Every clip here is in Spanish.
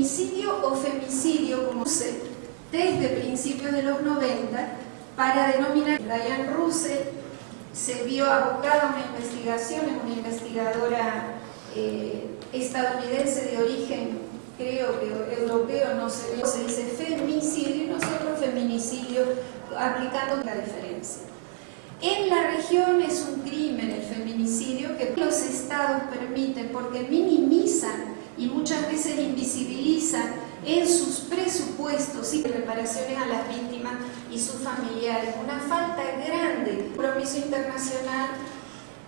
feminicidio o femicidio, como se desde principios de los 90, para denominar. Diane Russell se vio abocada a una investigación, es una investigadora estadounidense de origen, creo que europeo, no sé, se dice femicidio y nosotros feminicidio, aplicando la diferencia. En la región es un crimen el feminicidio que los estados permiten porque minimizan y muchas veces invisibilizan en sus presupuestos y reparaciones a las víctimas y sus familiares. Una falta grande de compromiso internacional,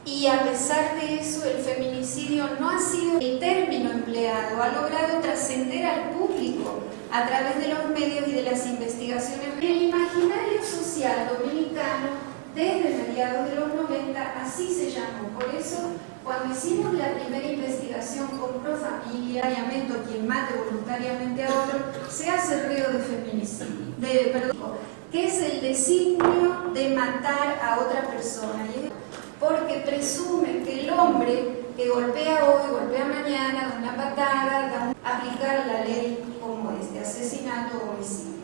y a pesar de eso el feminicidio no ha sido el término empleado, ha logrado trascender al público a través de los medios y de las investigaciones. El imaginario social dominicano desde mediados de los 90 así se llamó. Por eso cuando hicimos la primera investigación con Profamilia, quien mate voluntariamente a otro, se hace reo de feminicidio, que es el designio de matar a otra persona, porque presumen que el hombre que golpea hoy, golpea mañana, da una patada, aplicar la ley como es de asesinato o homicidio.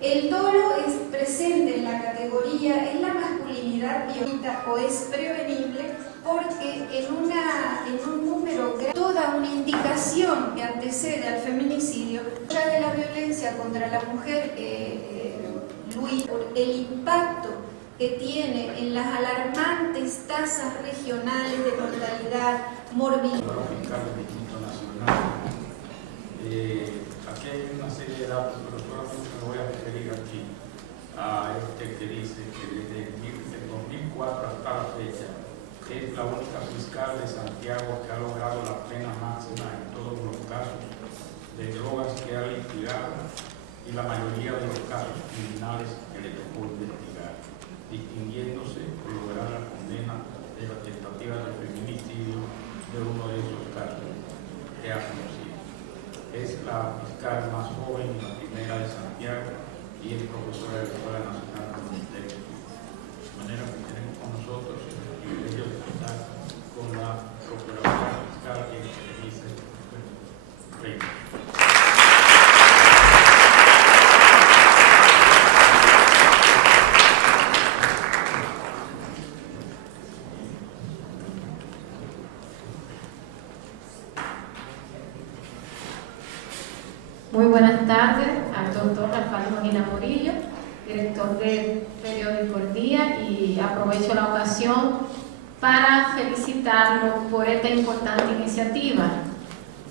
El dolo es presente en la categoría, es la masculinidad violenta o es prevenible, porque en un número, toda una indicación que antecede al feminicidio, ya de la violencia contra la mujer, Luis, por el impacto que tiene en las alarmantes tasas regionales de mortalidad, morbilidad. Aquí hay una serie de datos, pero solamente me voy a referir aquí a este que dice que desde el 2004 hasta la fecha es la única fiscal de Santiago que ha logrado la pena máxima en todos los casos de drogas que ha litigado y la mayoría de los casos criminales que le tocó investigar, distinguiéndose por lograr la condena de la tentativa de feminicidio de uno de esos casos que ha conocido. Es la fiscal más joven y la primera de Santiago y es profesora de la Escuela Nacional de Ministerio. De manera que tenemos con nosotros el privilegio de contar con la procuradora fiscal que dice Reina. Muy buenas tardes al doctor Rafael Molina Morillo, director del periódico El Día, y aprovecho la ocasión para felicitarlo por esta importante iniciativa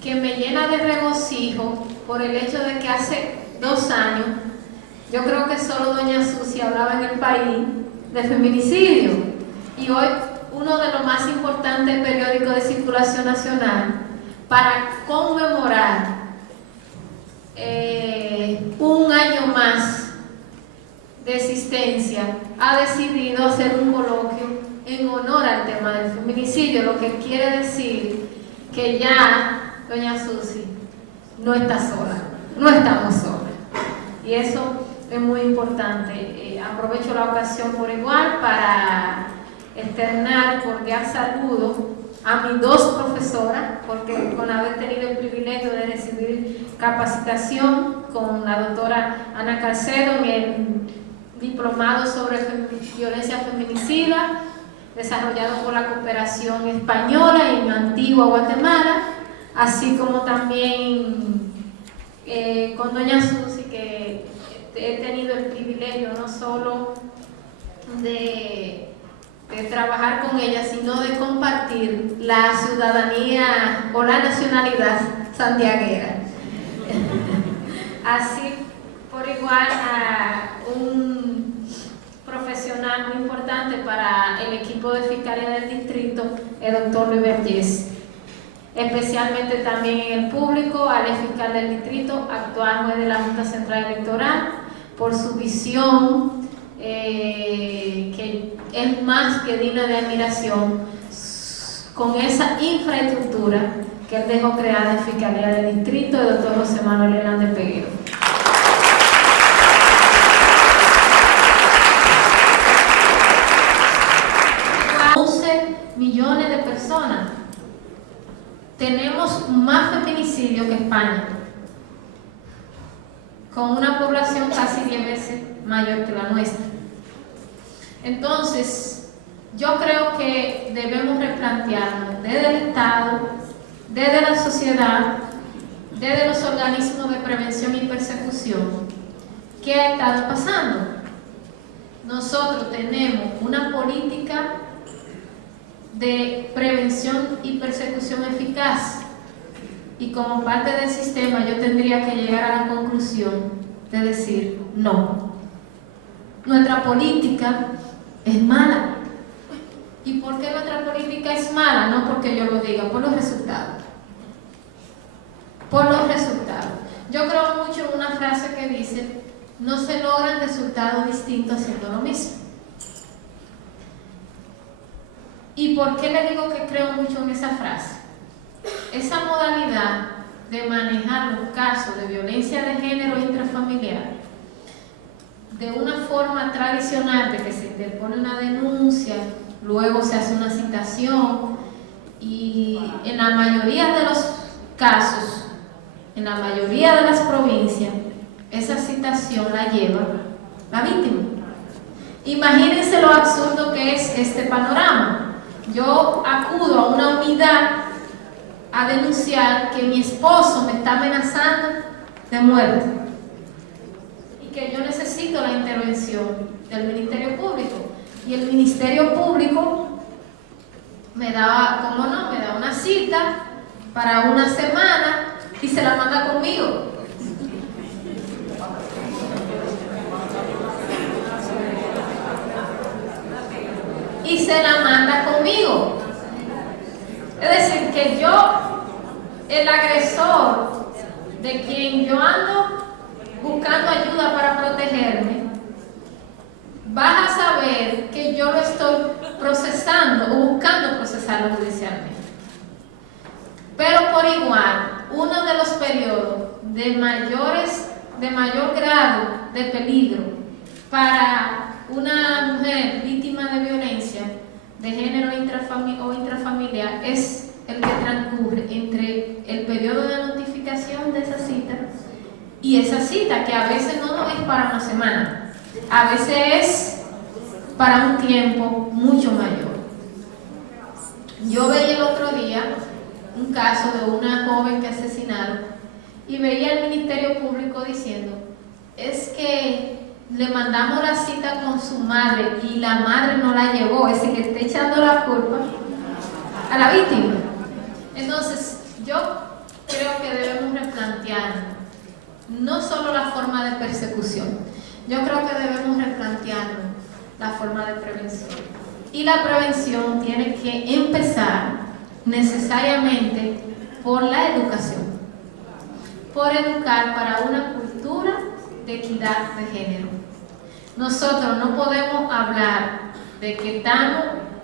que me llena de regocijo por el hecho de que hace 2 años yo creo que solo doña Susi hablaba en el país de feminicidio y hoy uno de los más importantes periódicos de circulación nacional, para conmemorar un año más de existencia, ha decidido hacer un coloquio en honor al tema del feminicidio, lo que quiere decir que ya doña Susi no está sola, no estamos solas, y eso es muy importante. Aprovecho la ocasión por igual para externar cordial saludo a mis 2 profesoras, porque con haber tenido el privilegio de recibir capacitación con la doctora Ana Calcedo en el diplomado sobre violencia feminicida, desarrollado por la Cooperación Española en Antigua Guatemala, así como también con doña Susi, que he tenido el privilegio no solo de trabajar con ella, sino de compartir la ciudadanía o la nacionalidad santiaguera. Así, por igual, a un profesional muy importante para el equipo de Fiscalía del Distrito, el doctor Luis Vergés. Especialmente también en el público, al fiscal del Distrito, actual juez de la Junta Central Electoral, por su visión, que es más que digna de admiración, con esa infraestructura que él dejó creada en Fiscalía del Distrito, el doctor José Manuel Hernández Peguero. Millones de personas. Tenemos más feminicidios que España. con una población casi 10 veces mayor que la nuestra. Entonces, yo creo que debemos replantearnos desde el Estado, desde la sociedad, desde los organismos de prevención y persecución, ¿qué ha estado pasando? Nosotros tenemos una política de prevención y persecución eficaz, y como parte del sistema yo tendría que llegar a la conclusión de decir no. Nuestra política es mala. ¿Y por qué nuestra política es mala? No porque yo lo diga, por los resultados. Por los resultados. Yo creo mucho en una frase que dice: no se logran resultados distintos haciendo lo mismo. ¿Y por qué le digo que creo mucho en esa frase? Esa modalidad de manejar los casos de violencia de género intrafamiliar de una forma tradicional, de que se interpone una denuncia, luego se hace una citación, y en la mayoría de los casos, en la mayoría de las provincias, esa citación la lleva la víctima. Imagínense lo absurdo que es este panorama. Yo acudo a una unidad a denunciar que mi esposo me está amenazando de muerte y que yo necesito la intervención del Ministerio Público, y el Ministerio Público me da, ¿cómo no?, me da una cita para una semana y se la manda conmigo. Y se la manda conmigo. Es decir, que yo, el agresor de quien yo ando buscando ayuda para protegerme, vas a saber que yo lo estoy procesando o buscando procesarlo judicialmente. Pero por igual, uno de los periodos de mayor grado de peligro para una mujer víctima de violencia de género o intrafamiliar es el que transcurre entre el periodo de notificación de esa cita y esa cita, que a veces no es para una semana, a veces es para un tiempo mucho mayor. Yo veía el otro día un caso de una joven que asesinaron y veía al Ministerio Público diciendo: es que le mandamos la cita con su madre y la madre no la llevó, es decir, que está echando la culpa a la víctima. Entonces, yo creo que debemos replantear no solo la forma de persecución, yo creo que debemos replantearnos la forma de prevención. Y la prevención tiene que empezar necesariamente por la educación, por educar para una cultura de equidad de género. Nosotros no podemos hablar de que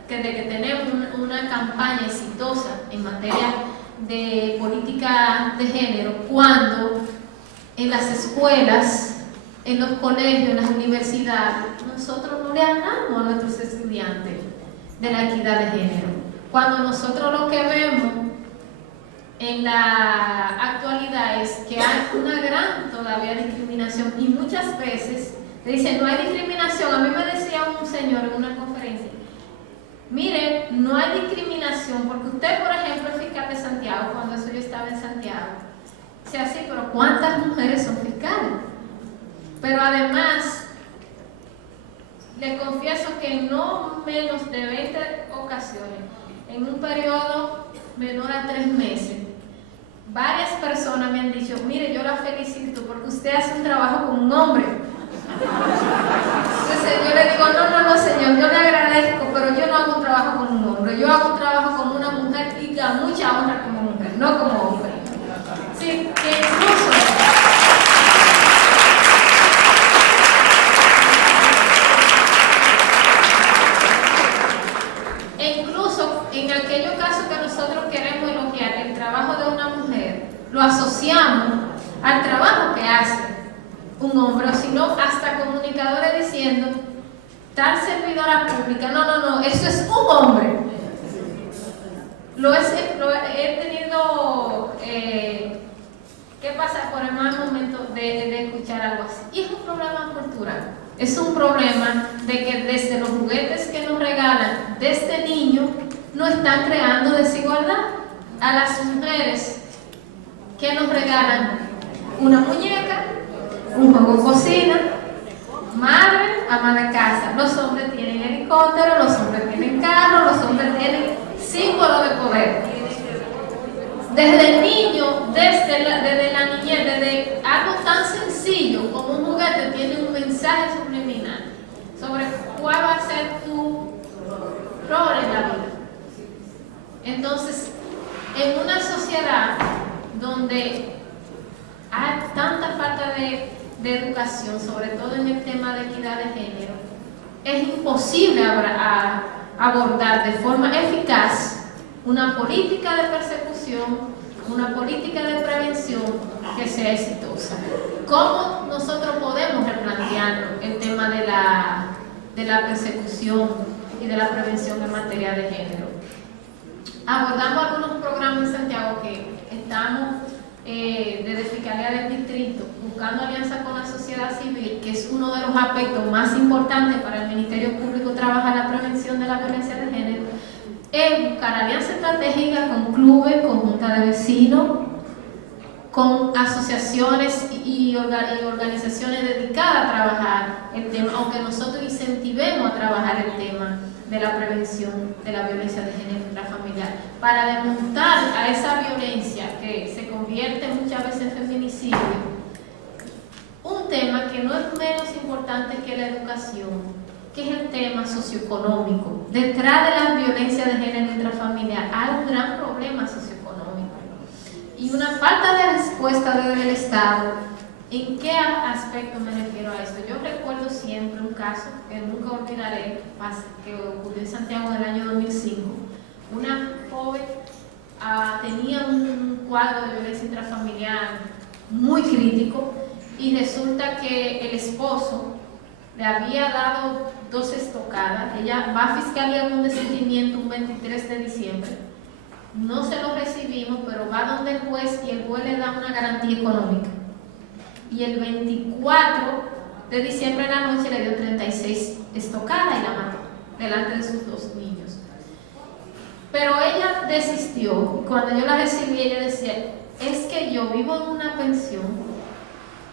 tenemos una campaña exitosa en materia de política de género cuando en las escuelas, en los colegios, en las universidades, nosotros no le hablamos a nuestros estudiantes de la equidad de género. Cuando nosotros lo que vemos en la actualidad es que hay una gran todavía discriminación, y muchas veces te dicen: no hay discriminación. A mí me decía un señor en una conferencia: mire, no hay discriminación porque usted, por ejemplo, es fiscal de Santiago. Cuando eso yo estaba en Santiago, o sea, sí, pero ¿cuántas mujeres son fiscales? Pero además, le confieso que en no menos de 20 ocasiones, en un periodo menor a 3 meses, varias personas me han dicho: mire, yo la felicito porque usted hace un trabajo como un hombre. Entonces yo le digo: no, señor, yo le agradezco, pero yo no hago un trabajo como un hombre, yo hago un trabajo como una mujer, y a mucha honra como mujer, no como hombre. Sí, que incluso en aquellos casos que nosotros queremos elogiar el trabajo de una mujer, lo asociamos al trabajo que hace un hombre, o si no, hasta comunicadores diciendo: tal servidora pública, no, eso es un hombre. Lo he tenido ¿qué pasa por el mal momento de escuchar algo así? Y es un problema cultural. Es un problema de que desde los juguetes que nos regalan desde niño no están creando desigualdad. A las mujeres que nos regalan una muñeca, un juego cocina, madre, ama de casa. Los hombres tienen helicóptero, los hombres tienen carro, los hombres tienen símbolo de poder. Desde el niño, desde la niñez, desde algo tan sencillo como un juguete, tiene un mensaje subliminal sobre cuál va a ser tu rol en la vida. Entonces, en una sociedad donde hay tanta falta de educación, sobre todo en el tema de equidad de género, es imposible abordar de forma eficaz una política de persecución, una política de prevención que sea exitosa. ¿Cómo nosotros podemos replantear el tema de la persecución y de la prevención en materia de género? Abordamos algunos programas en Santiago que estamos desde Fiscalía del Distrito buscando alianza con la sociedad civil, que es uno de los aspectos más importantes para el Ministerio Público trabajar la prevención de la violencia de género, es buscar alianza estratégica con clubes, con juntas de vecinos, con asociaciones y organizaciones dedicadas a trabajar el tema, aunque nosotros incentivemos a trabajar el tema de la prevención de la violencia de género intrafamiliar, para desmontar a esa violencia que se convierte muchas veces en feminicidio. Un tema que no es menos importante que la educación, que es el tema socioeconómico. Detrás de la violencia de género intrafamiliar hay un gran problema socioeconómico y una falta de respuesta desde el Estado. ¿En qué aspecto me refiero a esto? Yo recuerdo siempre un caso que nunca olvidaré, que ocurrió en Santiago en el año 2005. Una joven tenía un cuadro de violencia intrafamiliar muy crítico y resulta que el esposo le había dado 2 estocadas. Ella va a Fiscalía con un desistimiento un 23 de diciembre. No se lo recibimos, pero va donde el juez y el juez le da una garantía económica. Y el 24 de diciembre en la noche le dio 36 estocadas y la mató delante de sus 2 niños. Pero ella desistió. Cuando yo la recibí, ella decía, es que yo vivo en una pensión,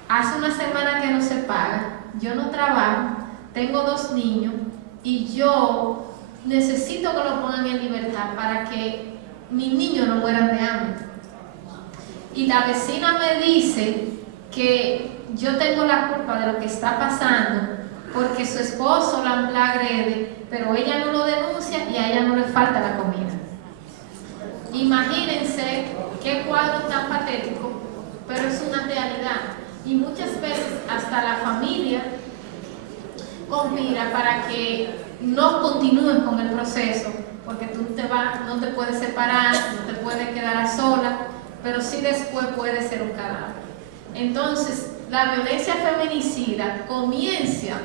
hace una semana que no se paga, yo no trabajo, tengo 2 niños y yo necesito que lo pongan en libertad para que mis niños no mueran de hambre. Y la vecina me dice que yo tengo la culpa de lo que está pasando porque su esposo la agrede, pero ella no lo denuncia y a ella no le falta la comida. Imagínense qué cuadro tan patético, pero es una realidad. Y muchas veces hasta la familia conspira para que no continúen con el proceso, porque tú no te puedes separar, no te puedes quedar a sola, pero sí después puede ser un cadáver. Entonces, la violencia feminicida comienza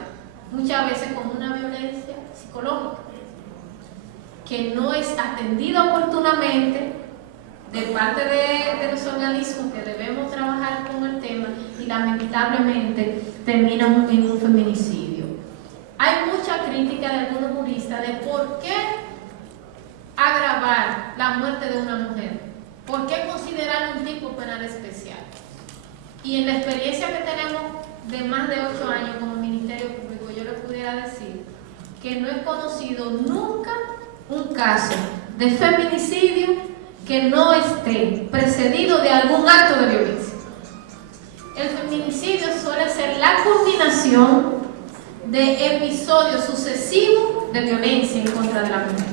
muchas veces como una violencia psicológica que no es atendida oportunamente de parte de los organismos que debemos trabajar con el tema y lamentablemente termina en un feminicidio. Hay mucha crítica de algunos juristas de por qué agravar la muerte de una mujer, por qué considerar un tipo penal especial. Y en la experiencia que tenemos de más de 8 años como Ministerio Público, yo le pudiera decir que no he conocido nunca un caso de feminicidio que no esté precedido de algún acto de violencia. El feminicidio suele ser la culminación de episodios sucesivos de violencia en contra de la mujer.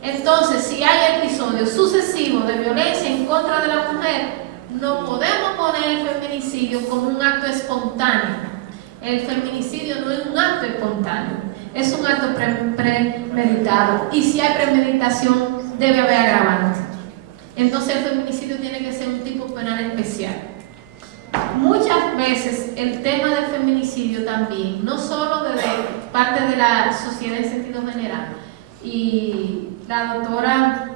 Entonces, si hay episodios sucesivos de violencia en contra de la mujer, no podemos poner el feminicidio como un acto espontáneo. El feminicidio no es un acto espontáneo, es un acto premeditado. Y si hay premeditación, debe haber agravante. Entonces el feminicidio tiene que ser un tipo penal especial. Muchas veces el tema del feminicidio también, no solo desde parte de la sociedad en sentido general, y la doctora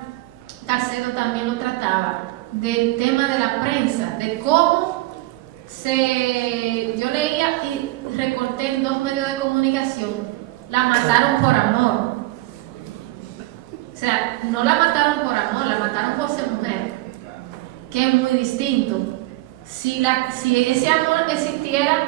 Carcedo también lo trataba, del tema de la prensa, de cómo yo leía y recorté en 2 medios de comunicación, la mataron por amor. O sea, no la mataron por amor, la mataron por ser mujer, que es muy distinto. Si ese amor existiera,